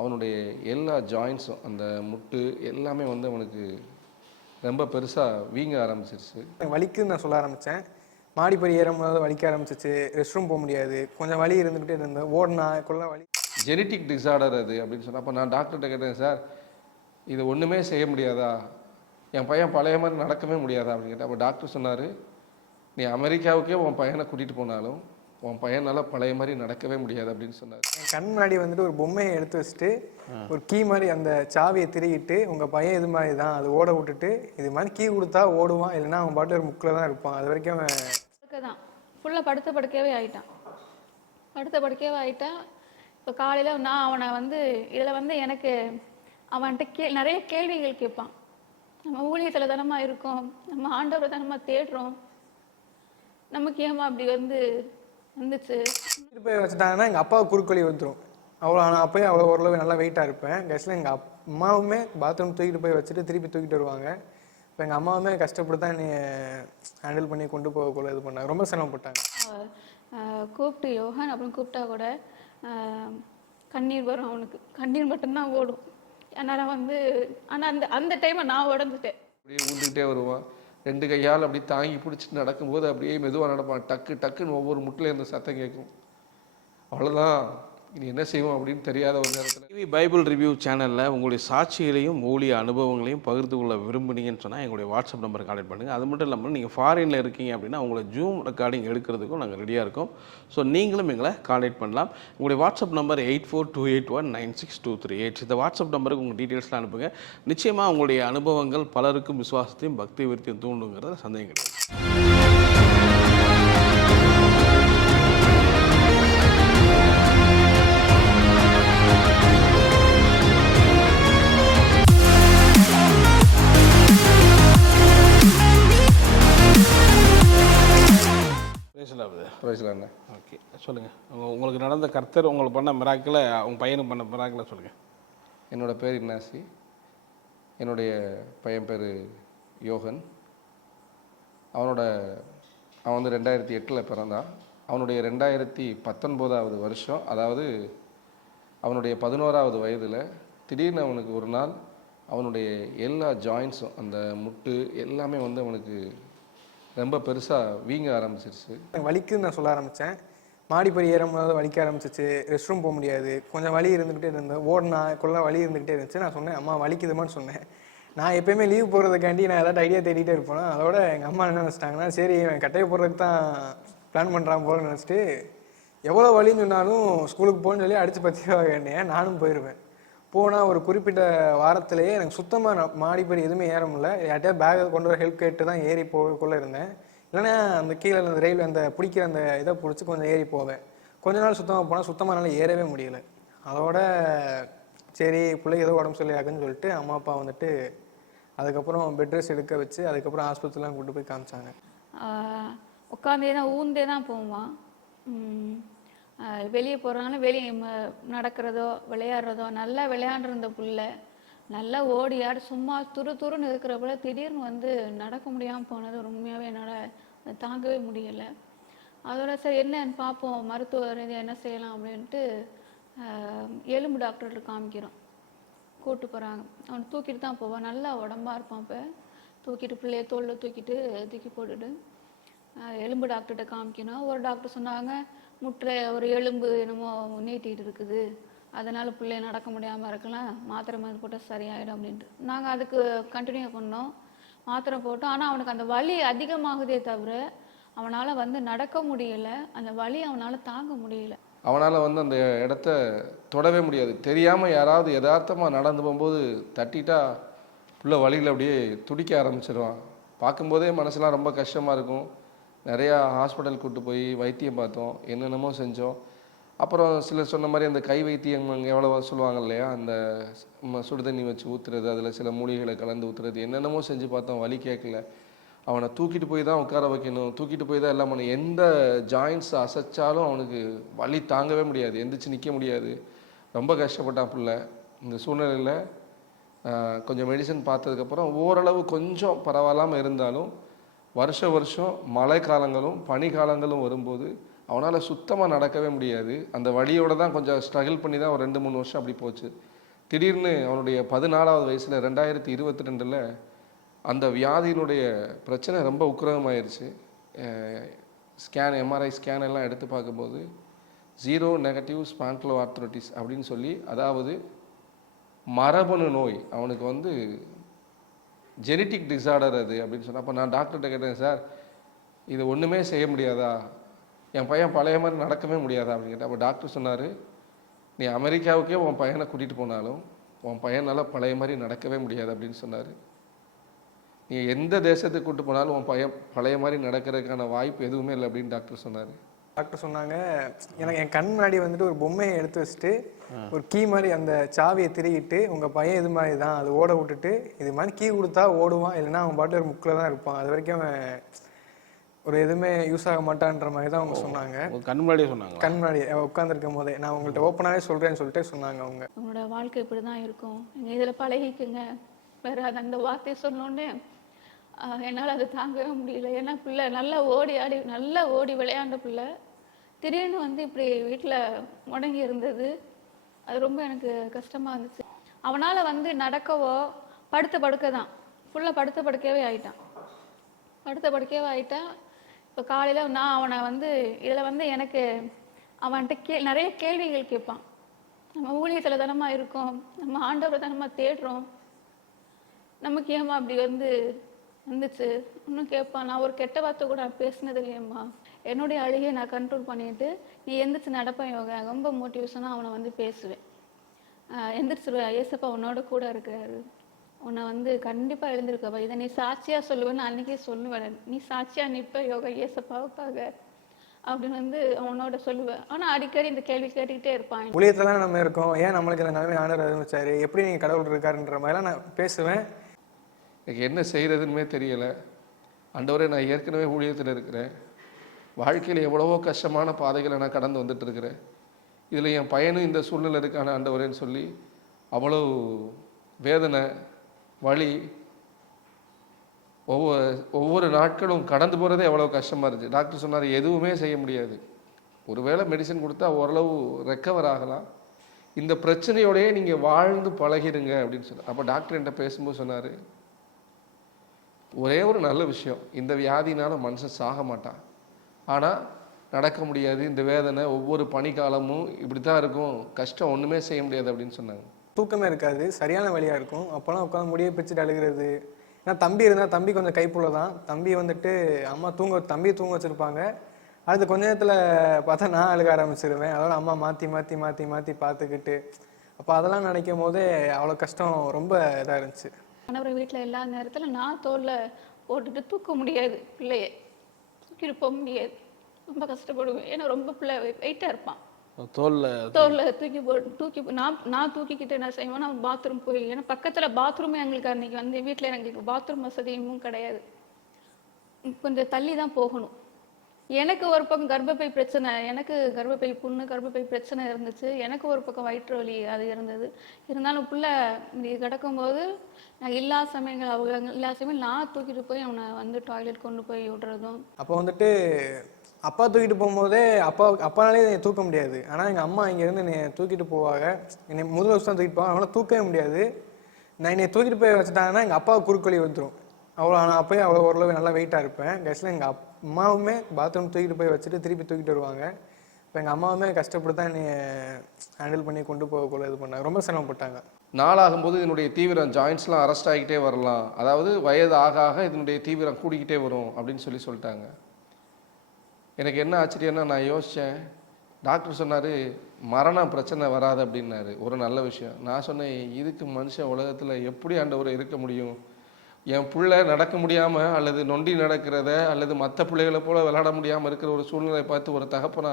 அவனுடைய எல்லா ஜாயின்ஸும் அந்த முட்டு எல்லாமே வந்து அவனுக்கு ரொம்ப பெருசாக வீங்க ஆரம்பிச்சிருச்சு. வலிக்குன்னு நான் சொல்ல ஆரம்பித்தேன். மாடிப்படி ஏறும்போது வலிக்க ஆரம்பிச்சிச்சு. ரெஸ்ட் ரூம் போக முடியாது. கொஞ்சம் வலி இருந்துக்கிட்டே இருந்தேன். ஓடினா கொள்ள வலி. ஜெனட்டிக் டிஸார்டர் அது அப்படின்னு சொன்னால், அப்போ நான் டாக்டர்கிட்ட கேட்டேன், சார் இது ஒன்றுமே செய்ய முடியாதா, என் பையன் பழைய மாதிரி நடக்கவே முடியாதா அப்படின்னு கேட்டேன். அப்போ டாக்டர் சொன்னார், நீ அமெரிக்காவுக்கே உன் பையனை கூட்டிகிட்டு போனாலும் உன் பையனால் பழைய மாதிரி நடக்கவே முடியாது அப்படின்னு சொன்னார். என் கண் முன்னாடி வந்துட்டு ஒரு பொம்மையை எடுத்து வச்சுட்டு ஒரு கீ மாதிரி அந்த சாவியை திருகிட்டு உங்கள் பையன் இது மாதிரி தான் அதை ஓட விட்டுட்டு இது மாதிரி கீ கொடுத்தா ஓடுவான், இல்லைன்னா அவன் பாட்டு ஒரு முக்கில் தான் இருப்பான். அது வரைக்கும் அவன் தான் ஃபுல்லாக படுத்த படுக்கவே ஆகிட்டான். இப்போ காலையில் நான் அவனை வந்து இதில் வந்து எனக்கு அவன்கிட்ட நிறைய கேள்விகள் கேட்பான். நம்ம ஊழியத்தில் தானமா இருக்கோம், நம்ம ஆண்டவரை தானமா தேடுறோம், நமக்கு ஏமா அப்படி வந்துச்சு. போய் வச்சுட்டாங்கன்னா எங்கள் அப்பாவுக்கு குறுக்கொலி வந்துடும். நான் அப்போயே அவ்வளோ ஓரளவு நல்லா வெயிட்டாக இருப்பேன். கடைசியில் எங்கள் அம்மாவுமே பாத்ரூம் தூக்கிட்டு போய் வச்சுட்டு திருப்பி தூக்கிட்டு வருவாங்க. இப்போ எங்கள் அம்மாவுமே கஷ்டப்பட்டு தான் என்னை ஹேண்டில் பண்ணி கொண்டு போகக்குள்ள இது பண்ணாங்க. ரொம்ப சிரமப்பட்டாங்க. கூப்பிட்டு யோகன் அப்படின்னு கூப்பிட்டா கூட கண்ணீர் வரும். அவனுக்கு கண்ணீர் மட்டும்தான் ஓடும். அதனால் ஆனால் அந்த டைமை நான் உடஞ்சிட்டேன். அப்படியே ஊண்டுக்கிட்டே வருவான். 2 கையால் அப்படி தாங்கி பிடிச்சிட்டு நடக்கும்போது அப்படியே மெதுவாக நடப்பான். டக்குன்னு ஒவ்வொரு முட்டில் இருந்த சத்தம் கேட்கும். அவ்வளோதான், இனி என்ன செய்வோம் அப்படின்னு தெரியாத ஒரு நேரத்தில் டிவி பைபிள் ரிவ்யூ சேனலில் உங்களுடைய சாட்சிகளையும் ஊழிய அனுபவங்களையும் பகிர்ந்து கொள்ள விரும்புனீங்கன்னு சொன்னால் எங்களுடைய வாட்ஸ்அப் நம்பருக்கு கான்டெக்ட் பண்ணுங்கள். அது மட்டும் இல்லாமல் நீங்கள் ஃபாரினில் இருக்கீங்க அப்படின்னா உங்களை ஜூம் ரெக்கார்டிங் எடுக்கிறதுக்கும் நாங்கள் ரெடியாக இருக்கோம். ஸோ நீங்களும் எங்களை கான்டெக்ட் பண்ணலாம். உங்களுடைய வாட்ஸ்அப் நம்பர் 8428196238. இந்த வாட்ஸ்அப் நம்பருக்கு உங்கள் டீட்டெயில்ஸ்லாம் அனுப்புங்க. நிச்சயமாக உங்களுடைய அனுபவங்கள் பலருக்கும் விசுவாசத்தையும் பக்தி விருத்தியும் தூண்டுங்கிறத சந்தேகம் கிடையாது. ஓகே, சொல்லுங்கள். உங்களுக்கு நடந்த கர்த்தர் உங்களுக்கு பண்ண மிராக்கில், உங்கள் பையனுக்கு பண்ண மிராக்கில் சொல்லுங்கள். என்னோடய பேர் இன்னாசி, என்னுடைய பையன் பேர் யோகன். அவன் வந்து 2008 பிறந்தான். அவனுடைய 2019 வருஷம், அதாவது அவனுடைய 11வது வயதில் திடீர்னு அவனுக்கு ஒரு நாள் அவனுடைய எல்லா ஜாயின்ஸும் அந்த முட்டு எல்லாமே வந்து அவனுக்கு ரொம்ப பெருசாக வீங்க ஆரம்பிச்சிருச்சு. வலிக்குன்னு நான் சொல்ல ஆரம்பித்தேன். மாடிப்படி ஏறும்போது வலிக்க ஆரம்பிச்சிச்சு. ரெஸ்ட் ரூம் போக முடியாது. கொஞ்சம் வலி இருந்துக்கிட்டே இருந்தேன். ஓடினா கொள்ள வலி இருந்துக்கிட்டே இருந்துச்சு. நான் சொன்னேன், அம்மா வலிக்குதுமான்னு சொன்னேன். நான் எப்போயுமே லீவ் போகிறதுக்காண்டி நான் ஏதாவது ஐடியா தேடிட்டே இருப்பேன். அதோட எங்கள் அம்மா என்ன நினச்சிட்டாங்கன்னா, சரி இவன் கட்டையை போடுறதுக்கு தான் பிளான் பண்ணுறான் போலன்னு நினச்சிட்டு எவ்வளோ வலின்னு சொன்னாலும் ஸ்கூலுக்கு போகணுன்னு சொல்லி அடித்து பற்றியாக வேண்டிய நானும் போயிடுவேன். போனால் ஒரு குறிப்பிட்ட வாரத்திலேயே எனக்கு சுத்தமாக மாடிப்படி எதுவுமே ஏற முடியல. யார்கிட்டயா பேக்கை கொண்டு வர ஹெல்ப் கேட்டு தான் ஏறி போகக்குள்ளே இருந்தேன். இல்லைன்னா அந்த கீழே அந்த ரயில் அந்த பிடிக்கிற அந்த இதை பிடிச்சி கொஞ்சம் ஏறி போவேன். கொஞ்ச நாள் சுத்தமாக போனால் சுத்தமாக என்னால் ஏறவே முடியலை. அதோட சரி பிள்ளைக்கு ஏதோ உடம்பு சொல்லியாக்குன்னு சொல்லிட்டு அம்மா அப்பா வந்துட்டு அதுக்கப்புறம் பெட் ரெஸ்ட் எடுக்க வச்சு அதுக்கப்புறம் ஆஸ்பத்திரிலாம் கூட்டு போய் காமிச்சாங்க. உட்காந்தே தான் ஊந்தே தான் போவான். வெளியே போகிறனால வெளியே நடக்கிறதோ விளையாடுறதோ நல்லா விளையாண்டுருந்த புள்ள நல்லா ஓடி ஆடி சும்மா துருன்னு இருக்கிறப்பல திடீர்னு நடக்க முடியாமல் போனது உண்மையாகவே என்னால் தாங்கவே முடியலை. அதோட சரி என்னன்னு பார்ப்போம், மருத்துவ ரீதியாக என்ன செய்யலாம் அப்படின்ட்டு எலும்பு டாக்டர்கிட்ட காமிக்கிறோம். கூப்பிட்டு போகிறாங்க. அவனை தூக்கிட்டு தான் போவான். நல்லா உடம்பாக இருப்பான். இப்போ தூக்கிட்டு பிள்ளைய தோளில் தூக்கி போட்டுட்டு எலும்பு டாக்டர்கிட்ட காமிக்கணும். ஒரு டாக்டர் சொன்னாங்க, முட்டை ஒரு எலும்பு என்னமோ நீட்டிகிட்டு இருக்குது, அதனால் பிள்ளைய நடக்க முடியாமல் இருக்கலாம், மாத்திரை மருந்து போட்டால் சரியாயிடும் அப்படின்ட்டு. நாங்கள் அதுக்கு கண்டினியூ பண்ணோம். மாத்திரை போட்டோம். ஆனால் அவனுக்கு அந்த வலி அதிகமாகுதே தவிர அவனால் நடக்க முடியலை. அந்த வலி அவனால் தாங்க முடியல. அவனால் அந்த இடத்த தொடவே முடியாது. தெரியாமல் யாராவது யதார்த்தமாக நடந்து போகும்போது தட்டிட்டா புள்ள வலியில் அப்படியே துடிக்க ஆரம்பிச்சிடுவான். பார்க்கும்போதே மனசுலாம் ரொம்ப கஷ்டமாக இருக்கும். நிறையா ஹாஸ்பிட்டல் கூப்பிட்டு போய் வைத்தியம் பார்த்தோம், என்னென்னமோ செஞ்சோம். அப்புறம் சிலர் சொன்ன மாதிரி அந்த கை வைத்தியம் எவ்வளோ சொல்லுவாங்க இல்லையா, அந்த சுடுதண்ணி வச்சு ஊற்றுறது, அதில் சில மூலிகைகளை கலந்து ஊற்றுறது, என்னென்னமோ செஞ்சு பார்த்தோம். வலி கேட்கல. அவனை தூக்கிட்டு போய் தான் உட்கார வைக்கணும், தூக்கிட்டு போய் தான் எல்லாம் பண்ணணும். எந்த ஜாயின்ஸ் அசைச்சாலும் அவனுக்கு வலி தாங்கவே முடியாது, எந்திரிச்சு நிற்க முடியாது. ரொம்ப கஷ்டப்பட்டான் பிள்ளை. இந்த சூழ்நிலையில் கொஞ்சம் மெடிசன் பார்த்ததுக்கப்புறம் ஓரளவு கொஞ்சம் பரவாயில்லாமல் இருந்தாலும் வருஷம் மழை காலங்களும் பனி காலங்களும் வரும்போது அவனால் சுத்தமாக நடக்கவே முடியாது. அந்த வலியோட தான் கொஞ்சம் ஸ்ட்ரகிள் பண்ணி தான் ஒரு 2-3 வருஷம் அப்படி போச்சு. திடீர்னு அவனுடைய 14வது வயசில் 2022 அந்த வியாதியினுடைய பிரச்சனை ரொம்ப உக்கிரகமாயிருச்சு. ஸ்கேன், எம்ஆர்ஐ ஸ்கேன் எல்லாம் எடுத்து பார்க்கும்போது 0 நெகட்டிவ் ஸ்பான்குலோ ஆர்த்ரோட்டிஸ் அப்படின்னு சொல்லி, அதாவது மரபணு நோய், அவனுக்கு வந்து ஜெனட்டிக் டிஸார்டர் அது அப்படின்னு சொன்னால். அப்போ நான் டாக்டர்கிட்ட கேட்டேன், சார் இது ஒன்றுமே செய்ய முடியாதா, என் பையன் பழைய மாதிரி நடக்கவே முடியாதா அப்படின்னு கேட்டேன். அப்போ டாக்டர் சொன்னார், நீ அமெரிக்காவுக்கே உன் பையனை கூட்டிகிட்டு போனாலும் உன் பையனால் பழைய மாதிரி நடக்கவே முடியாது அப்படின்னு சொன்னார். நீ எந்த தேசத்துக்கு கூப்பிட்டு போனாலும் உன் பையன் பழைய மாதிரி நடக்கிறதுக்கான வாய்ப்பு எதுவுமே இல்லை அப்படின்னு டாக்டர் சொன்னார். டாக்டர் சொன்னாங்க, எனக்கு என் கண் முன்னாடி வந்துட்டு ஒரு பொம்மையை எடுத்து வச்சுட்டு ஒரு கீ மாதிரி அந்த சாவியை திருகிட்டு, உங்கள் பையன் இது மாதிரி தான், அது ஓட விட்டுட்டு இது மாதிரி கீ கொடுத்தா ஓடுவான், இல்லைன்னா அவன் பாட்டு ஒரு முக்கில் தான் இருப்பான், அது வரைக்கும் அவன் ஒரு எதுவுமே யூஸ் ஆக மாட்டான்ற மாதிரி தான் அவங்க சொன்னாங்க. கண் முன்னாடியே சொன்னாங்க. கண் முன்னாடி உட்காந்துருக்கும் போதே நான் உங்கள்கிட்ட ஓப்பனாகவே சொல்கிறேன்னு சொல்லிட்டு சொன்னாங்க அவங்க. உங்களோட வாழ்க்கை இப்படி தான் இருக்கும், நீங்கள் இதில் பழகிக்குங்க. வேறு அது அந்த வார்த்தையை சொன்னோன்னே என்னால் அது தாங்கவே முடியல. ஏன்னா பிள்ளை நல்லா ஓடி விளையாண்ட பிள்ளை திடீர்னு வந்து இப்படி வீட்டில் முடங்கி இருந்தது. அது ரொம்ப எனக்கு கஷ்டமாக இருந்துச்சு. அவனால் வந்து நடக்கவோ படுக்க தான், ஃபுல்லாக படுக்கவே ஆகிட்டான். இப்போ காலையில் நான் அவனை வந்து இதில் வந்து எனக்கு அவன்கிட்ட நிறைய கேள்விகள் கேட்பான். நம்ம ஊழியத்தில் தானம்மா இருக்கோம், நம்ம ஆண்டவரை தானம்மா தேடுறோம், நமக்கு ஏம்மா அப்படி வந்துச்சு இன்னும் கேட்பான். நான் ஒரு கெட்ட வார்த்தை கூட நான் பேசினது இல்லையம்மா. என்னுடைய அழுகையை நான் கண்ட்ரோல் பண்ணிட்டு நீ எந்திரிச்சு நடப்பேன் யோகா, ரொம்ப மோட்டிவேஷனாக அவனை வந்து பேசுவேன். எந்திரிச்சிருவேன், ஏசப்பா உன்னோட கூட இருக்கிறாரு, உன்னை வந்து கண்டிப்பாக எழுந்திருக்கவா, இதை நீ சாட்சியாக சொல்லுவேன்னு அன்றைக்கே சொல்லுவேன், நீ சாட்சியாக நிற்ப யோகா ஏசப்பாவுக்காக அப்படின்னு வந்து அவனோட சொல்லுவேன். ஆனால் அடிக்கடி இந்த கேள்வி கேட்டுக்கிட்டே இருப்பான். ஊழியத்தில் தான் நம்ம இருக்கோம், ஏன் நம்மளுக்கு இந்த நிலைமை ஆண்டவர் அறிவிச்சாரு, எப்படி நீங்கள் கடவுள் இருக்காருன்ற மாதிரிலாம் நான் பேசுவேன். எனக்கு என்ன செய்கிறதுன்னு தெரியலை. ஆண்டவரே, நான் ஏற்கனவே ஊழியத்தில் இருக்கிறேன், வாழ்க்கையில் எவ்வளவோ கஷ்டமான பாதைகளை நான் கடந்து வந்துட்டு இருக்கிறேன், இதில் என் பையனும் இந்த சூழ்நிலை இருக்கான ஆண்டவரேன்னு சொல்லி அவ்வளோ வேதனை வலி, ஒவ்வொரு நாட்களும் கடந்து போகிறதே எவ்வளோ கஷ்டமாக இருந்துச்சு. டாக்டர் சொன்னார், எதுவுமே செய்ய முடியாது, ஒருவேளை மெடிசன் கொடுத்தா ஓரளவு ரெக்கவர் ஆகலாம், இந்த பிரச்சனையோடையே நீங்கள் வாழ்ந்து பழகிடுங்க அப்படின்னு சொன்னார். அப்போ டாக்டர் என்கிட்ட பேசும்போது சொன்னார், ஒரே ஒரு நல்ல விஷயம், இந்த வியாதினால மனுஷன் சாக மாட்டான், ஆனால் நடக்க முடியாது, இந்த வேதனை ஒவ்வொரு பனிக்காலமும் இப்படி தான் இருக்கும், கஷ்டம், ஒன்றுமே செய்ய முடியாது அப்படின்னு சொன்னாங்க. தூக்கமே இருக்காது, சரியான வழியாக இருக்கும். அப்போலாம் உட்காந்து முடிய பிச்சுட்டு அழுகிறது. ஏன்னா தம்பி இருந்தால், தம்பி கொஞ்சம் கைப்புள்ள தான், தம்பி வந்துட்டு அம்மா தம்பியை தூங்க வச்சுருப்பாங்க. அடுத்து கொஞ்ச நேரத்தில் பார்த்தா நான் அழுக ஆரம்பிச்சிருவேன். அதோட அம்மா மாற்றி பார்த்துக்கிட்டு, அப்போ அதெல்லாம் நினைக்கும் போதே அவ்வளோ கஷ்டம், ரொம்ப இதாக இருந்துச்சு. கணவர் வீட்டில் இல்லாத நேரத்தில் நான் தோளில் போட்டுட்டு தூக்க முடியாது, பிள்ளையை தூக்கிட்டு போக முடியாது, ரொம்ப கஷ்டப்படுவேன். ஏன்னா ரொம்ப பிள்ளை வெயிட்டாக இருப்பான். தோளில் தூக்கி நான் தூக்கிக்கிட்டு என்ன செய்வேன்னா பாத்ரூம் போய், ஏன்னா பக்கத்தில் பாத்ரூமே எங்களுக்கு அன்றைக்கி வந்து வீட்டில் எங்களுக்கு பாத்ரூம் வசதியும் கிடையாது, கொஞ்சம் தள்ளி தான் போகணும். எனக்கு ஒரு பக்கம் கர்ப்பப்பை பிரச்சனை, எனக்கு கர்ப்பப்பை புண்ணு, கர்ப்பப்பை பிரச்சனை இருந்துச்சு, எனக்கு ஒரு பக்கம் வயிற்று வலி அது இருந்தது. இருந்தாலும் பிள்ளை கிடக்கும்போது நான் இல்லாத சமயங்கள், அவங்க இல்லாத சமயம் நான் தூக்கிட்டு போய் அவனை வந்து டாய்லெட் கொண்டு போய் விடுறதும். அப்போ வந்துட்டு அப்பா தூக்கிட்டு போகும்போதே அப்பானாலே என்னை தூக்க முடியாது. ஆனால் எங்கள் அம்மா இங்கேருந்து என்னை தூக்கிட்டு போவாங்க, என்னை முதல் வருஷம் தான் தூக்கிட்டு போவாங்க, அவனால் தூக்கவே முடியாது. நான் என்னை தூக்கிட்டு போய் வச்சுட்டாங்கன்னா எங்கள் அப்பா குறுக்கொலி வந்துடும், அவ்வளோ. நான் அப்போயே அவ்வளோ ஓரளவு நல்லா வெயிட்டாக இருப்பேன். கடைசியில் எங்கள் அம்மாவுமே பாத்ரூம் தூக்கிட்டு போய் வச்சுட்டு திருப்பி தூக்கிட்டு வருவாங்க. இப்போ எங்கள் அம்மாவுமே கஷ்டப்பட்டு தான் என்னை ஹேண்டில் பண்ணி கொண்டு போகக்குள்ள இது பண்ணாங்க, ரொம்ப சிரமப்பட்டாங்க. நாளாகும்போது இதனுடைய தீவிரம் ஜாயின்ஸ்லாம் அரெஸ்ட் ஆகிக்கிட்டே வரலாம், அதாவது வயது ஆக ஆக இதனுடைய தீவிரம் கூடிக்கிட்டே வரும் அப்படின்னு சொல்லிட்டாங்க. எனக்கு என்ன ஆச்சரியன்னா, நான் யோசித்தேன், டாக்டர் சொன்னார் மரண பிரச்சனை வராது அப்படின்னாரு, ஒரு நல்ல விஷயம். நான் சொன்னேன், இதுக்கு மனுஷன் உலகத்தில் எப்படி ஆண்டவரை இருக்க முடியும், என் பிள்ளை நடக்க முடியாமல் அல்லது நொண்டி நடக்கிறத அல்லது மற்ற பிள்ளைகளை போல் விளையாட முடியாமல் இருக்கிற ஒரு சூழ்நிலை பார்த்து ஒரு தகப்பனா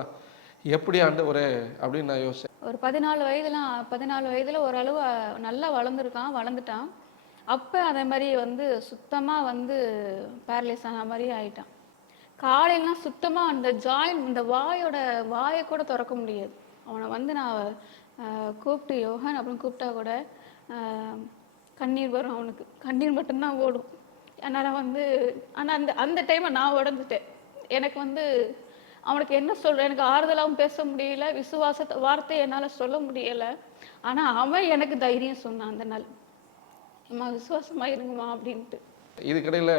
எப்படி ஆண்டவரே அப்படின்னு நான் யோசித்தேன். ஒரு 14 வயதில் ஓரளவு நல்லா வளர்ந்துட்டான். அப்போ அதே மாதிரி வந்து சுத்தமாக வந்து பேரலைஸ் ஆன மாதிரி ஆயிட்டான். காலையிலாம் சுத்தமாக அந்த இந்த வாயை கூட திறக்க முடியாது. அவனை வந்து நான் கூப்பிட்டு யோகான் அப்படின்னு கூப்பிட்டா கூட கண்ணீர் வரும், அவனுக்கு கண்ணீர் மட்டும்தான் ஓடும். அதனால் வந்து ஆனால் அந்த டைமை நான் உடஞ்சிட்டேன். எனக்கு வந்து அவனுக்கு என்ன சொல்ற, எனக்கு ஆறுதலாகவும் பேச முடியல, வார்த்தையை என்னால் சொல்ல முடியலை. ஆனால் அவன் எனக்கு தைரியம் சொன்னான் அந்த நாள், அம்மா விசுவாசமா இருங்கம்மா அப்படின்ட்டு. இதுக்கிடையில்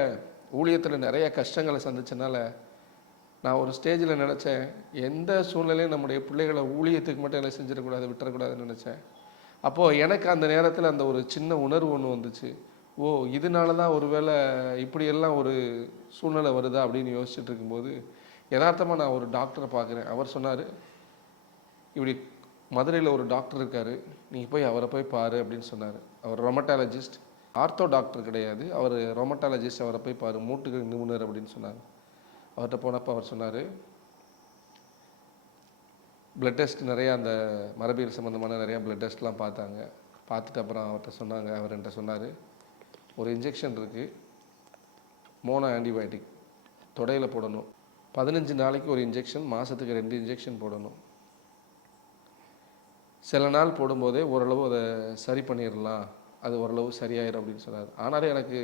ஊழியத்தில் நிறைய கஷ்டங்களை சந்திச்சனால நான் ஒரு ஸ்டேஜில் நினச்சேன், எந்த சூழ்நிலையும் நம்முடைய பிள்ளைகளை ஊழியத்துக்கு மட்டும் எல்லாம் செஞ்சிடக்கூடாது, விட்டுறக்கூடாதுன்னு நினச்சேன். அப்போது எனக்கு அந்த நேரத்தில் அந்த ஒரு சின்ன உணர்வு ஒன்று வந்துச்சு. ஓ, இதனால தான் ஒருவேளை இப்படியெல்லாம் ஒரு சூழ்நிலை வருதா அப்படின்னு யோசிச்சுட்டு இருக்கும்போது யதார்த்தமாக நான் ஒரு டாக்டரை பார்க்குறேன். அவர் சொன்னார், இப்படி மதுரையில் ஒரு டாக்டர் இருக்கார், நீங்கள் போய் அவரை போய் பாரு அப்படின்னு சொன்னார். அவர் ரொமட்டாலஜிஸ்ட், ஆர்த்தோ டாக்டர் கிடையாது, அவர் ரொமட்டாலஜிஸ்ட், அவரை போய் பாரு, மூட்டுக்கு நிபுணர் அப்படின்னு சொன்னார். அவர்கிட்ட போனப்போ அவர் சொன்னார், பிளட் டெஸ்ட் நிறையா, அந்த மரபியல் சம்மந்தமான நிறையா பிளட் டெஸ்ட்லாம் பார்த்தாங்க. பார்த்துட்டு அப்புறம் அவர்கிட்ட சொன்னாங்க, அவர் என்கிட்ட சொன்னார், ஒரு இன்ஜெக்ஷன் இருக்குது, மோனோ ஆன்டிபயோட்டிக் தொடையில் போடணும், 15 நாளைக்கு ஒரு இன்ஜெக்ஷன், மாதத்துக்கு 2 இன்ஜெக்ஷன் போடணும். சில நாள் போடும்போதே ஓரளவு அதை சரி பண்ணிடலாம், அது ஓரளவு சரியாயிடும் அப்படின்னு சொன்னார். ஆனாலும் எனக்கு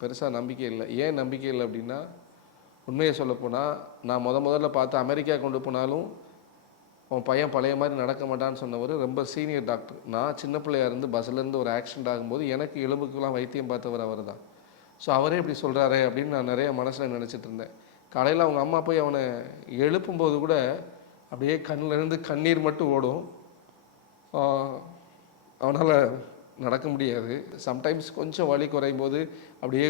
பெருசாக நம்பிக்கை இல்லை. ஏன் நம்பிக்கை இல்லை அப்படின்னா, உண்மையை சொல்லப்போனால் நான் முதல்ல பார்த்து அமெரிக்கா கொண்டு போனாலும் உன் பையன் பழைய மாதிரி நடக்க மாட்டான்னு சொன்னவர் ரொம்ப சீனியர் டாக்டர். நான் சின்ன பிள்ளையாக இருந்து பஸ்ஸிலேருந்து ஒரு ஆக்சிடென்ட் ஆகும்போது எனக்கு எலும்புக்கெல்லாம் வைத்தியம் பார்த்தவர் அவர் தான். ஸோ அவரே இப்படி சொல்கிறாரே அப்படின்னு நான் நிறைய மனசில் நினச்சிட்டு இருந்தேன். காலையில் அவங்க அம்மா போய் அவனை எழுப்பும்போது கூட அப்படியே கண்ணிலேருந்து கண்ணீர் மட்டும் ஓடும். அவனால் நடக்க முடியாது. சம்டைம்ஸ் கொஞ்சம் வலி குறையும் போது அப்படியே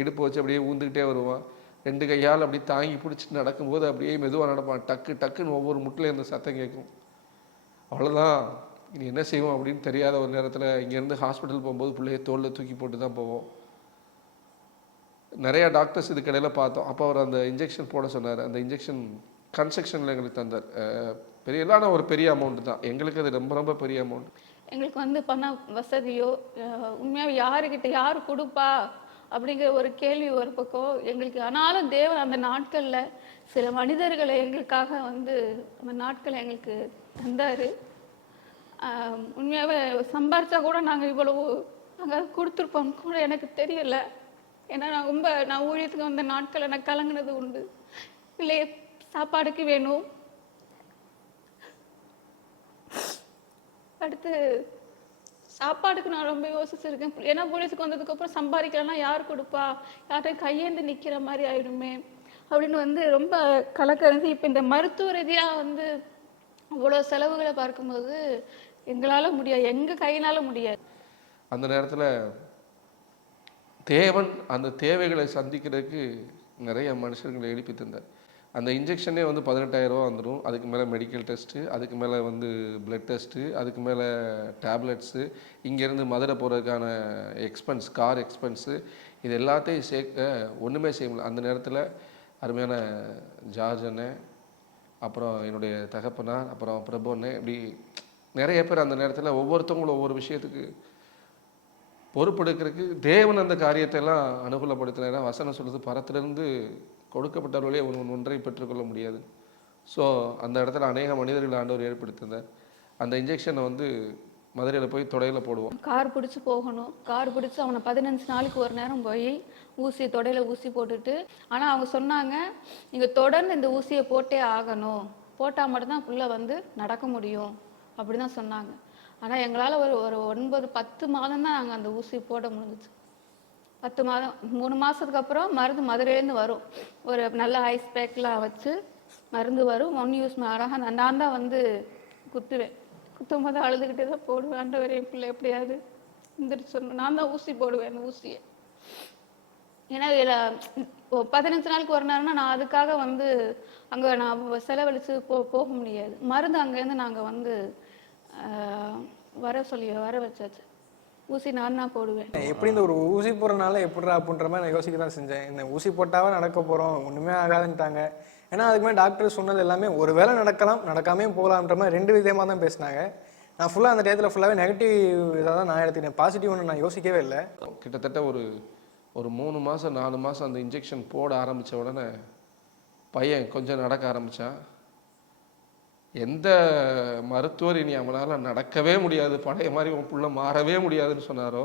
இடுப்பு வச்சு அப்படியே ஊந்துக்கிட்டே வருவான். 2 கையால் அப்படி தாங்கி பிடிச்சிட்டு நடக்கும்போது அப்படியே மெதுவாக நடப்பான். டக்கு டக்குன்னு ஒவ்வொரு முட்டில் இருந்த சத்தம் கேட்கும். அவ்வளோதான், இனி என்ன செய்வோம் அப்படின்னு தெரியாத ஒரு நேரத்தில் இங்கேருந்து ஹாஸ்பிட்டல் போகும்போது பிள்ளைய தோளில் தூக்கி போட்டு தான் போவோம். நிறையா டாக்டர்ஸ் இதுக்கு இடையில பார்த்தோம். அப்போ அவர் அந்த இன்ஜெக்ஷன் போட சொன்னார். அந்த இன்ஜெக்ஷன் கன்ஸ்ட்ரக்ஷனில் எங்களுக்கு தந்தார். பெரியலான ஒரு பெரிய அமௌண்ட் தான், எங்களுக்கு அது ரொம்ப ரொம்ப பெரிய அமௌண்ட். எங்களுக்கு வந்து பண வசதியோ உண்மையாக யாருக்கிட்ட யார் கொடுப்பா அப்படிங்கிற ஒரு கேள்வி ஒரு பக்கம் எங்களுக்கு. ஆனாலும் தேவன் அந்த நாட்களில் சில மனிதர்களை எங்களுக்காக வந்து அந்த நாட்களை எங்களுக்கு தந்தார். உண்மையாகவே சம்பாரிச்சா கூட நாங்கள் இவ்வளவு நாங்கள் கொடுத்துருப்போம் கூட எனக்கு தெரியலை. ஏன்னா நான் ஊழியத்துக்கு வந்த நாட்களை நான் கலங்கினது உண்டு. பிள்ளைய சாப்பாடுக்கு வேணும், அடுத்து சாப்பாடுக்கு நான் ரொம்ப யோசிச்சிருக்கேன். ஏன்னா போலீஸுக்கு வந்ததுக்கப்புறம் சம்பாதிக்கலன்னா யார் கொடுப்பா, யார்கிட்ட கையேந்து நிற்கிற மாதிரி ஆயிடுமே அப்படின்னு வந்து ரொம்ப கலக்கறிஞ்சு. இப்போ இந்த மருத்துவ ரீதியாக வந்து அவ்வளோ செலவுகளை பார்க்கும்போது எங்களால் முடியாது, எங்கள் கையினால் முடியாது. அந்த நேரத்தில் தேவன் அந்த தேவைகளை சந்திக்கிறதுக்கு நிறைய மனுஷர்களை எழுப்பி தந்தார். அந்த இன்ஜெக்ஷனே வந்து 18,000 ரூபா வந்துடும். அதுக்கு மேலே மெடிக்கல் டெஸ்ட்டு, அதுக்கு மேலே வந்து பிளட் டெஸ்ட்டு, அதுக்கு மேலே டேப்லெட்ஸு, இங்கேருந்து மதுரை போகிறதுக்கான எக்ஸ்பென்ஸ், கார் எக்ஸ்பென்ஸு, இது எல்லாத்தையும் சேர்க்க ஒன்றுமே செய்ய முடியல. அந்த நேரத்தில் அருமையான ஜார்ஜ் அண்ணன், அப்புறம் என்னுடைய தகப்பனார், அப்புறம் பிரபு அண்ணன், இப்படி நிறைய பேர் அந்த நேரத்தில் ஒவ்வொருத்தவங்களும் ஒவ்வொரு விஷயத்துக்கு பொறுப்பெடுக்கிறதுக்கு தேவன் அந்த காரியத்தை எல்லாம் அனுகூலப்படுத்தினா. வசனம் சொல்லுது, பரத்திலிருந்து கொடுக்கப்பட்டவர்களே ஒன்றை பெற்றுக்கொள்ள முடியாது. ஸோ அந்த இடத்துல அநேக மனிதர்கள் ஆண்டவர் ஏற்படுத்தினார். அந்த இன்ஜெக்ஷனை வந்து மதுரையில் போய் தொடையில் போடுவோம். கார் பிடிச்சி போகணும், கார் பிடிச்சி அவனை 15 நாளைக்கு ஒரு நேரம் போய் தொடையில் ஊசி போட்டுட்டு. ஆனால் அவங்க சொன்னாங்க, நீங்கள் தொடர்ந்து இந்த ஊசியை போட்டே ஆகணும், போட்டால் மட்டும்தான் புள்ள வந்து நடக்க முடியும் அப்படி தான் சொன்னாங்க. ஆனால் எங்களால் ஒரு 9-10 மாதம் தான் நாங்கள் அந்த ஊசி போட முடிஞ்சிச்சு. 10 மாதம் 3 மாதத்துக்கு அப்புறம் மருந்து மதுரையிலேருந்து வரும். ஒரு நல்ல ஐஸ் பேக்லாம் வச்சு மருந்து வரும். 1 யூஸ் அழகாக நான் தான் வந்து குத்துவேன். குத்தும் போது அழுதுகிட்டே தான் போடுவேன். ஆண்டவரே என் பிள்ளை எப்படியாவது இருந்துட்டு சொல்லணும். நான் தான் ஊசி போடுவேன் அந்த ஊசியை. ஏன்னா இதில் 15 நாளுக்கு ஒரு நேரம்னா நான் அதுக்காக வந்து அங்கே நான் செலவழித்து போக முடியாது. மருந்து அங்கேருந்து நாங்கள் வந்து வர வச்சாச்சு. ஊசி நான் தான் போடுவேன். எப்படி இந்த ஒரு ஊசி போடுறதுனால எப்படிரா அப்படின்ற மாதிரி நான் யோசிக்க தான் செஞ்சேன். இந்த ஊசி போட்டாவே நடக்க போகிறோம், ஒன்றுமே ஆகாதுன்ட்டாங்க. ஏன்னா அதுக்கு மேலே டாக்டர் சொன்னது எல்லாமே ஒரு வேளை நடக்கலாம், நடக்காமே போகலான்ற மாதிரி 2 விதமாக தான் பேசினாங்க. நான் ஃபுல்லாக அந்த டயத்தில் ஃபுல்லாகவே நெகட்டிவ் இதாக தான் நான் எடுத்துக்கிட்டேன். பாசிட்டிவ் ஒன்று நான் யோசிக்கவே இல்லை. கிட்டத்தட்ட ஒரு 3 மாதம் 4 மாதம் அந்த இன்ஜெக்ஷன் போட ஆரம்பித்த உடனே பையன் கொஞ்சம் நடக்க ஆரம்பித்தான். எந்த மருத்துவர் இனி அவனால் நடக்கவே முடியாது, பழைய மாதிரி உன் புள்ள மாறவே முடியாதுன்னு சொன்னாரோ,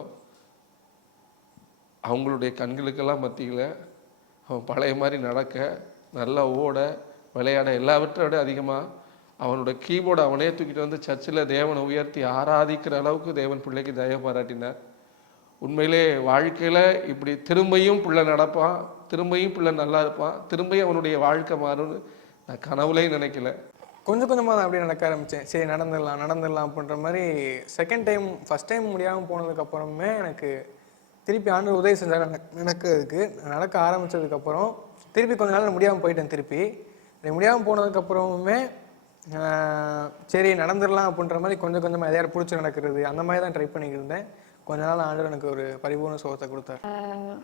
அவங்களுடைய கண்களுக்கெல்லாம் மத்தியில் அவன் பழைய மாதிரி நடக்க, நல்லா ஓட, விளையாட எல்லாவற்றை விட அதிகமாக அவனோட கீபோர்டு அவனே தூக்கிட்டு வந்து சர்ச்சில் தேவனை உயர்த்தி ஆராதிக்கிற அளவுக்கு தேவன் பிள்ளைக்கு தயவு பாராட்டினார். உண்மையிலே வாழ்க்கையில் இப்படி திரும்பியும் பிள்ளை நடப்பான், திரும்பியும் பிள்ளை நல்லா இருப்பான், திரும்பியும் அவனுடைய வாழ்க்கை மாறும்னு நான் கனவுலையும் நினைக்கல. கொஞ்சம் கொஞ்சமாக தான் அப்படியே நடக்க ஆரம்பித்தேன். சரி நடந்துடலாம் அப்படின்ற மாதிரி. செகண்ட் டைம் ஃபஸ்ட் டைம் முடியாமல் போனதுக்கப்புறமே எனக்கு திருப்பி ஆண்டு உதவி செஞ்சாங்க நடக்கிறதுக்கு. நடக்க ஆரம்பித்ததுக்கப்புறம் திருப்பி கொஞ்ச நாள் முடியாமல் போயிட்டேன். திருப்பி முடியாமல் போனதுக்கப்புறமே சரி நடந்துடலாம் அப்படின்ற மாதிரி கொஞ்சம் கொஞ்சமாக எதையாவது பிடிச்சி நடக்கிறது அந்த மாதிரி தான் ட்ரை பண்ணிக்கிட்டு இருந்தேன். கொஞ்ச நாள் ஆண்டு எனக்கு ஒரு பரிபூர்ண சுகத்தை கொடுத்தார்.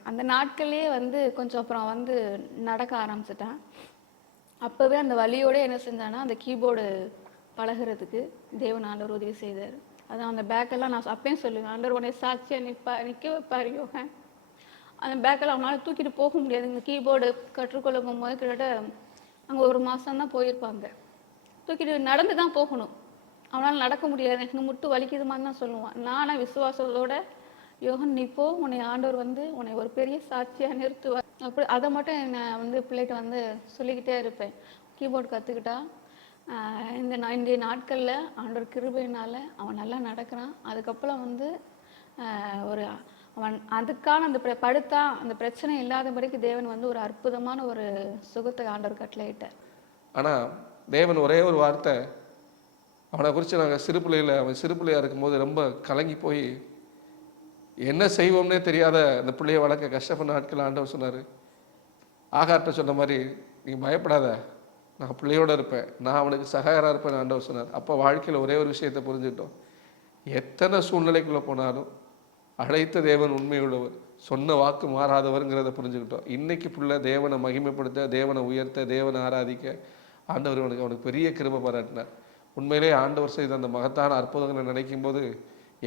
அந்த நாட்கள்லேயே வந்து கொஞ்சம் அப்புறம் வந்து நடக்க ஆரம்பிச்சிட்டேன். அப்போவே அந்த வலியோடு என்ன செஞ்சானா அந்த கீபோர்டு பழகிறதுக்கு தேவன் ஆண்டவர் உதவி செய்தார். அதான் அந்த பேக்கெல்லாம் நான் அப்பயும் சொல்லுவேன், ஆண்டவர் உடனே சாட்சியாக நிற்க வைப்பார் யோகன். அந்த பேக்கெல்லாம் அவனால் தூக்கிட்டு போக முடியாது. இந்த கீபோர்டு கற்றுக்கொள்ள போகும்போது கிட்டத்தட்ட அங்கே ஒரு மாதம்தான் போயிருப்பாங்க. தூக்கிட்டு நடந்து தான் போகணும். அவனால் நடக்க முடியாது, எனக்கு முட்டு வலிக்குதுமான்னு தான் சொல்லுவான். நானும் விசுவாசத்தோட யோகன் நீ போ, உன்னை ஆண்டவர் வந்து உன்னை ஒரு பெரிய சாட்சியாக நிறுத்துவார் அப்படி அதை மட்டும் நான் வந்து பிள்ளைகிட்ட வந்து சொல்லிக்கிட்டே இருப்பேன். கீபோர்டு கற்றுக்கிட்டா இந்த நாட்களில் ஆண்டவர் கிருபையினால் அவன் நல்லா நடக்கிறான். அதுக்கப்புறம் வந்து ஒரு அவன் அதுக்கான அந்த படுத்தான் அந்த பிரச்சனை இல்லாதபடிக்கு தேவன் வந்து ஒரு அற்புதமான ஒரு சுகத்தை ஆண்டவர் கட்டளையிட்டார். ஆனால் தேவன் ஒரே ஒரு வார்த்தை அவனை குறித்து நாங்கள் அவன் சிறு பிள்ளையாக இருக்கும்போது ரொம்ப கலங்கி போய் என்ன செய்வோம்னே தெரியாத அந்த பிள்ளையை வளர்க்க கஷ்டப்பட்ட நாட்கள் ஆண்டவர் சொன்னார். ஆகார்ட்ட சொன்ன மாதிரி நீ பயப்படாத, நான் பிள்ளையோடு இருப்பேன், நான் அவனுக்கு சகாயராக இருப்பேன் ஆண்டவர் சொன்னார். அப்போ வாழ்க்கையில் ஒரே ஒரு விஷயத்தை புரிஞ்சுக்கிட்டோம், எத்தனை சூழ்நிலைக்குள்ளே போனாலும் அழைத்த தேவன் உண்மையுள்ளவர், சொன்ன வாக்கு மாறாதவருங்கிறத புரிஞ்சுக்கிட்டோம். இன்னைக்கு பிள்ளை தேவனை மகிமைப்படுத்த, தேவனை உயர்த்த, தேவனை ஆராதிக்க ஆண்டவர் அவனுக்கு பெரிய கிருபை பாராட்டினார். உண்மையிலே ஆண்டவர் செய்த அந்த மகத்தான அற்புதங்களை நினைக்கும் போது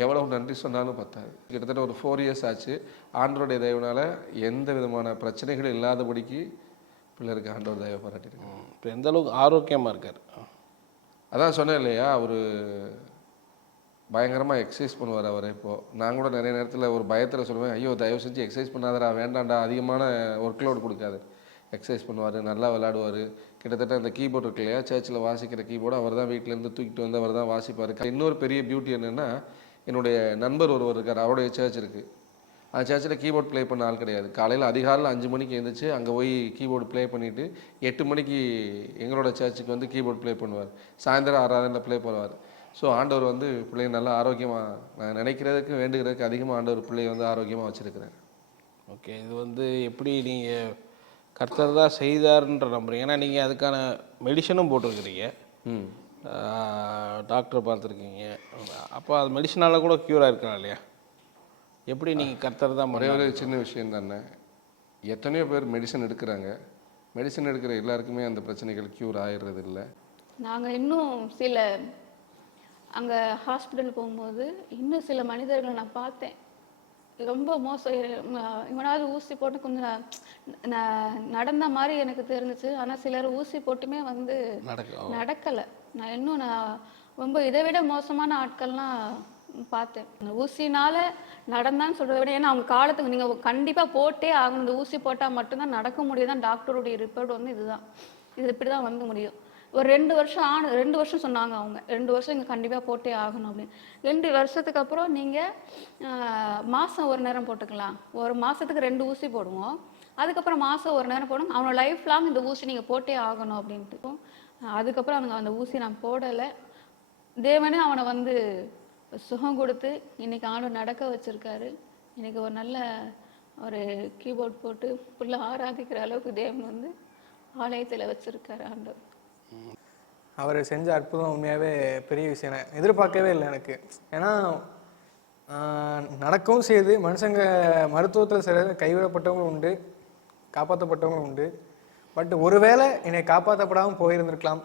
எவ்வளவு நன்றி சொன்னாலும் பத்தாது. கிட்டத்தட்ட ஒரு 4 இயர்ஸ் ஆச்சு. ஆண்டவருடைய தயவுனால எந்த விதமான பிரச்சனைகளும் இல்லாதபடிக்கு பிள்ளைருக்கு ஆண்டவர் தயவு பாராட்டியிருக்கோம். இப்போ எந்த அளவுக்கு ஆரோக்கியமாக இருக்கார்? அதான் சொன்னேன் இல்லையா, ஒரு பயங்கரமாக எக்ஸசைஸ் பண்ணுவார் அவர். இப்போது நான் கூட நிறைய நேரத்தில் ஒரு பயத்தில் சொல்லுவேன், ஐயோ தயவு செஞ்சு எக்ஸசைஸ் பண்ணாதடா, வேண்டாண்டா, அதிகமான ஒர்க் லோடு கொடுக்காது. எக்ஸசைஸ் பண்ணுவார், நல்லா விளையாடுவார். கிட்டத்தட்ட அந்த கீபோர்டு இருக்கு இல்லையா, சர்ச்சில் வாசிக்கிற கீபோர்டு அவர் தான் வீட்டிலேருந்து தூக்கிட்டு வந்து அவர் தான் வாசிப்பார். இன்னொரு பெரிய பியூட்டி என்னென்னா, என்னுடைய நண்பர் ஒருவர் இருக்கார், அவருடைய சர்ச் இருக்குது. அந்த சர்ச்சில் கீபோர்ட் ப்ளே பண்ண ஆள் கிடையாது. காலையில் அதிகாலையில் 5 மணிக்கு எழுந்திரிச்சு அங்கே போய் கீபோர்டு ப்ளே பண்ணிவிட்டு 8 மணிக்கு எங்களோட சர்ச்சுக்கு வந்து கீபோர்ட் ப்ளே பண்ணுவார். சாயந்தரம் ஆராதனையில் ப்ளே பண்ணுவார். ஸோ ஆண்டவர் வந்து பிள்ளைங்க நல்லா ஆரோக்கியமாக, நான் நினைக்கிறதுக்கு வேண்டுகிறதுக்கு அதிகமாக ஆண்டவர் பிள்ளையை வந்து ஆரோக்கியமாக வச்சுருக்கிறேன். ஓகே, இது வந்து எப்படி நீங்கள் கர்த்தர் தான் செய்தார்ன்ற நம்புறீங்க? ஏன்னா நீங்கள் அதுக்கான மெடிசனும் போட்டிருக்கிறீங்க, டாக்டரை பார்த்துருக்கீங்க. அப்போ அது மெடிசனால் கூட க்யூர் ஆகிருக்கலாம் இல்லையா? எப்படி நீங்கள் கர்த்தர் தான்? ஒரே ஒரு சின்ன விஷயம் தானே, எத்தனையோ பேர் மெடிசன் எடுக்கிறாங்க, மெடிசன் எடுக்கிற எல்லாருக்குமே அந்த பிரச்சனைகள் க்யூர் ஆகிடுறது இல்லை. நாங்கள் இன்னும் சில அங்கே ஹாஸ்பிட்டல் போகும்போது இன்னும் சில மனிதர்களை நான் பார்த்தேன், ரொம்ப மோசம். இவனாவது ஊசி போட்டு கொஞ்சம் நடந்த மாதிரி எனக்கு தெரிஞ்சிச்சு. ஆனால் சிலர் ஊசி போட்டுமே வந்து நடக்கலை. நான் ரொம்ப இதை விட மோசமான ஆட்கள்லாம் பார்த்தேன். இந்த ஊசினால நடந்தான்னு சொல்றதை விட, ஏன்னா அவங்க காலத்துக்கு நீங்கள் கண்டிப்பாக போட்டே ஆகணும், இந்த ஊசி போட்டால் மட்டும்தான் நடக்க முடியும் தான் டாக்டருடைய ரிப்போர்ட் வந்து இதுதான், இது இப்படி தான் வந்து முடியும். ஒரு 2 வருஷம் சொன்னாங்க அவங்க, 2 வருஷம் இங்கே கண்டிப்பாக போட்டே ஆகணும் அப்படின்னு. 2 வருஷத்துக்கு அப்புறம் நீங்கள் மாதம் ஒரு நேரம் போட்டுக்கலாம், ஒரு மாதத்துக்கு 2 ஊசி போடுவோம், அதுக்கப்புறம் மாதம் ஒரு நேரம் போடுவோம், அவனோட லைஃப் லாங் இந்த ஊசி நீங்கள் போட்டே ஆகணும் அப்படின்ட்டு. அதுக்கப்புறம் அவங்க அந்த ஊசி நான் போடலை. தேவனே அவனை வந்து சுகம் கொடுத்து இன்னைக்கு ஆண்டவர் நடக்க வச்சிருக்காரு. இன்னைக்கு ஒரு நல்ல ஒரு கீபோர்ட் போட்டு புள்ள ஆராதிக்கிற அளவுக்கு தேவன் வந்து ஆலயத்தில் வச்சிருக்காரு ஆண்டவர். அவர் செஞ்ச அற்புதம் உண்மையாகவே பெரிய விஷயம், நான் எதிர்பார்க்கவே இல்லை எனக்கு. ஏன்னா நடக்கவும் செய்யுது, மனுஷங்க மருத்துவத்தில் சில கைவிடப்பட்டவங்களும் உண்டு, காப்பாற்றப்பட்டவங்களும் உண்டு. பட் ஒருவேளை என்னை காப்பாற்றப்படாமல் போயிருந்திருக்கலாம்,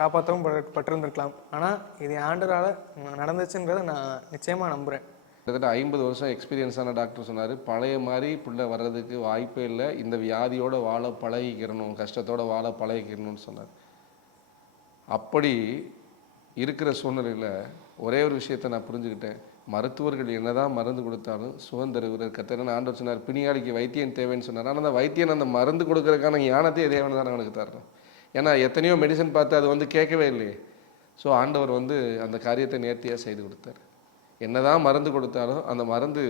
காப்பாற்றவும் பட்டிருந்திருக்கலாம். ஆனால் இது ஆண்டவரால் நடந்துச்சுன்றதை நான் நிச்சயமாக நம்புகிறேன். கிட்டத்தட்ட 50 வருஷம் எக்ஸ்பீரியன்ஸான டாக்டர் சொன்னார், பழைய மாதிரி பிள்ளை வர்றதுக்கு வாய்ப்பே இல்லை, இந்த வியாதியோடு வாழ பழகிக்கிறணும், கஷ்டத்தோடு வாழ பழகிக்கிறணும்னு சொன்னார். அப்படி இருக்கிற சூழ்நிலையில் ஒரே ஒரு விஷயத்தை நான் புரிஞ்சுக்கிட்டேன், மருத்துவர்கள் என்னதான் மருந்து கொடுத்தாலும் சுகம் தருகிறார் கர்த்தர். ஆண்டவர் சொன்னார், பிணியாளிக்கு வைத்தியன் தேவைன்னு சொன்னார். ஆனால் அந்த வைத்தியன் அந்த மருந்து கொடுக்கறதுக்கான ஞானத்தையே தேவன் தான் அவனுக்கு தரணும். ஏன்னா எத்தனையோ மெடிசன் பார்த்து அது வந்து கேட்கவே இல்லையே. ஸோ ஆண்டவர் வந்து அந்த காரியத்தை நேர்த்தியாக செய்து கொடுத்தார். என்னதான் மருந்து கொடுத்தாலும் அந்த மருந்து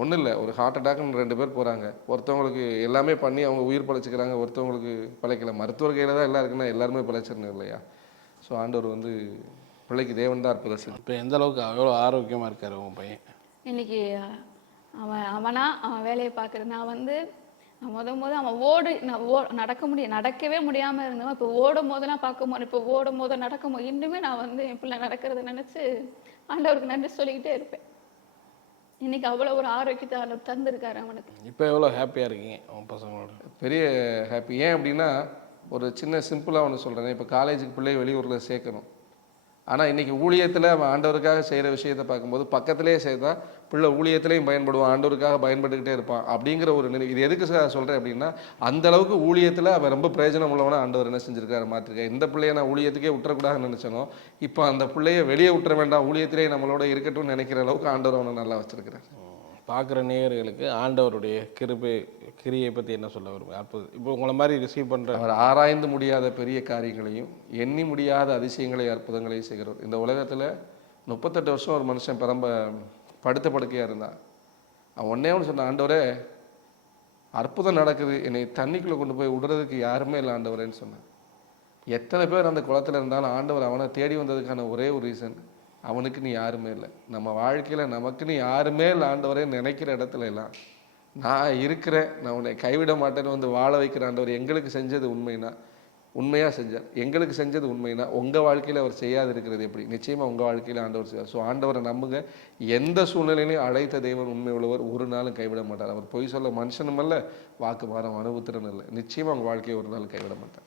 ஒன்றும் இல்லை. ஒரு ஹார்ட் அட்டாக்னு 2 பேர் போகிறாங்க, ஒருத்தவங்களுக்கு எல்லாமே பண்ணி அவங்க உயிர் பிழைச்சிக்கிறாங்க, ஒருத்தவங்களுக்கு பிழைக்கல. மருத்துவர் கையில் தான் எல்லாம் இருக்குன்னா எல்லாருமே பிழைச்சிடணும் இல்லையா? ஸோ ஆண்டவர் வந்து பிள்ளைக்கு தேவன் தான் அற்புதம் செய்யும். இப்போ எந்த அளவுக்கு எவ்வளோ ஆரோக்கியமாக இருக்கார் உங்கள் பையன்? இன்னைக்கு அவன் வேலையை பார்க்குறது. நான் வந்து அவன் நடக்கவே முடியாமல் இருந்தவன் இப்போ ஓடும் போதெல்லாம் பார்க்கும் போது, இப்போ ஓடும் போது நடக்கும் போது இன்னுமே நான் வந்து என் பிள்ளை நடக்கிறத நினச்சி ஆண்டவருக்கு நன்றி சொல்லிக்கிட்டே இருப்பேன். இன்னைக்கு அவ்வளோ ஒரு ஆரோக்கியத்தை ஆண்டவர் தந்திருக்காரு அவனுக்கு. இப்போ எவ்வளோ ஹாப்பியாக இருக்கீங்க உங்கள் பசங்களோட? பெரிய ஹாப்பி. ஏன் அப்படின்னா ஒரு சின்ன சிம்பிளாக ஒன்று சொல்கிறேன். இப்போ காலேஜுக்கு பிள்ளை வெளியூரில் சேர்க்கணும். ஆனால் இன்றைக்கி ஊழியத்தில் அவன் ஆண்டவருக்காக செய்கிற விஷயத்தை பார்க்கும்போது பக்கத்துலேயே செய்தா பிள்ளை ஊழியத்துலேயும் பயன்படுவான், ஆண்டவருக்காக பயன்பட்டுக்கிட்டே இருப்பான் அப்படிங்கிற ஒரு நிலை. இது எதுக்கு சொல்கிறேன் அப்படின்னா அந்தளவுக்கு ஊழியத்தில் அவன் ரொம்ப பிரயோஜனம் உள்ளவனா ஆண்டவர் என்ன செஞ்சுருக்காரு மாற்றிருக்காரு. இந்த பிள்ளையை நான் ஊழியத்துக்கே விட்டுறக்கூடாதுன்னு நினச்சனோ இப்போ அந்த பிள்ளையை வெளியே விட்டுற வேண்டாம், ஊழியத்திலே நம்மளோட இருக்கட்டும்னு நினைக்கிற அளவுக்கு ஆண்டவர் அவனை நல்லா வச்சுருக்கிறார். பார்க்குற நேயர்களுக்கு ஆண்டவருடைய கிரியை பற்றி என்ன சொல்ல வரும்? அற்புதம். இப்போ உங்களை மாதிரி ரிசீவ் பண்ணுற அவர் ஆராய்ந்து முடியாத பெரிய காரியங்களையும் எண்ணி முடியாத அதிசயங்களையும் அற்புதங்களையும் செய்கிறவர். இந்த உலகத்தில் 38 வருஷம் ஒரு மனுஷன் படுத்த படுக்கையாக இருந்தான். அவன் ஒன்றே ஒன்று சொன்னான், ஆண்டவரே அற்புதம் நடக்குது, என்னை தண்ணிக்குள்ளே கொண்டு போய் விடுறதுக்கு யாருமே இல்லை ஆண்டவரேன்னு சொன்னான். எத்தனை பேர் அந்த குளத்தில் இருந்தாலும் ஆண்டவர் அவனை தேடி வந்ததுக்கான ஒரே ஒரு ரீசன், அவனுக்குன்னு யாருமே இல்லை. நம்ம வாழ்க்கையில் நமக்குன்னு யாருமே இல்லை ஆண்டவரே நினைக்கிற இடத்துல எல்லாம் நான் இருக்கிறேன், நான் உன்னை கைவிட மாட்டேன்னு வந்து வாழ வைக்கிற ஆண்டவர் எங்களுக்கு செஞ்சது உண்மையாக செஞ்சார். எங்களுக்கு செஞ்சது உண்மைனா உங்கள் வாழ்க்கையில் அவர் செய்யாது இருக்கிறது எப்படி? நிச்சயமாக உங்கள் வாழ்க்கையில் ஆண்டவர் செய்வார். ஸோ ஆண்டவரை நம்புங்க. எந்த சூழ்நிலையிலையும் அழைத்த தெய்வன் உண்மை உள்ளவர், ஒரு நாளும் கைவிட மாட்டார். அவர் பொய் சொல்ல மனுஷனும் அல்ல, வாக்கு மாறம் அனுபவத்திறன் இல்லை. நிச்சயமாக உங்கள் வாழ்க்கையை ஒரு நாள் கைவிட மாட்டார்.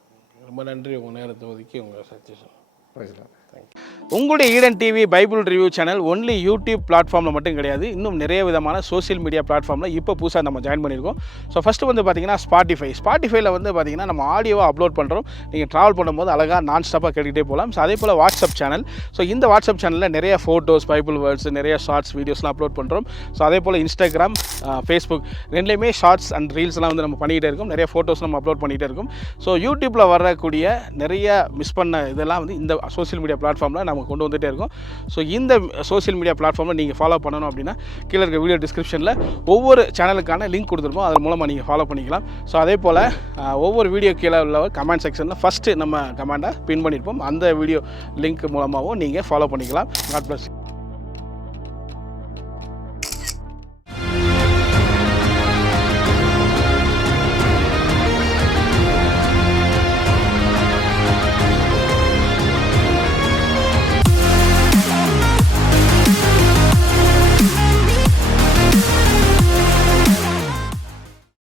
ரொம்ப நன்றி உங்கள் நேரத்தை ஒதுக்கி உங்கள் சக்ஸஸ். பேசலாம். உங்களுடைய Eden TV Bible review channel only YouTube பிளாட்ஃபார்மில் மட்டும் கிடையாது, இன்னும் நிறைய விதமான சோஷியல் மீடியா பிளாட்ஃபார்மில் இப்போ புதுசாக நம்ம ஜாயின் பண்ணியிருக்கோம். ஸோ ஃபஸ்ட்டு வந்து பார்த்திங்கன்னா ஸ்பாட்டிஃபைல வந்து பார்த்திங்கன்னா நம்ம ஆடியோவை அப்லோட் பண்ணுறோம். நீங்கள் ட்ராவல் பண்ணும்போது அழகாக நான் ஸ்டாப்பாக கேட்டுக்கிட்டே போகலாம். ஸோ அதே போல் வாட்ஸ்அப் சேனல். ஸோ இந்த வாட்ஸ்அப் சேனலில் நிறைய ஃபோட்டோஸ், பைபிள் வேர்ட்ஸ், நிறைய ஷார்ட்ஸ், வீடியோஸ்லாம் அப்லோட் பண்ணுறோம். ஸோ அதே போல் இன்ஸ்டாகிராம், ஃபேஸ்புக் ரெண்டுலேயுமே ஷார்ட்ஸ் அண்ட் ரீல்ஸ்லாம் வந்து நம்ம பண்ணிக்கிட்டே இருக்கோம். நிறைய ஃபோட்டோஸ் நம்ம அப்லோட் பண்ணிகிட்டே இருக்கோம். ஸோ யூடியூப்பில் வரக்கூடிய நிறைய மிஸ் பண்ண இதெல்லாம் வந்து இந்த சோஷியல் மீடியா பிளாட்ஃபார்மில் நம்ம கொண்டு வந்துகிட்டே இருக்கோம். ஸோ இந்த சோஷியல் மீடியா பிளாட்ஃபார்மில் நீங்கள் ஃபாலோ பண்ணணும் அப்படின்னா கீழே இருக்க வீடியோ டிஸ்கிரிப்ஷனில் ஒவ்வொரு சேனலுக்கான லிங்க் கொடுத்துருப்போம், அதன் மூலமாக நீங்கள் ஃபாலோ பண்ணிக்கலாம். ஸோ அதே போல் ஒவ்வொரு வீடியோ கீழே உள்ள கமெண்ட் செக்ஷனில் ஃபஸ்ட்டு நம்ம கமெண்ட்டை பின் பண்ணியிருப்போம். அந்த வீடியோ லிங்க் மூலமாகவும் நீங்கள் ஃபாலோ பண்ணிக்கலாம். காட் பிளஸ்.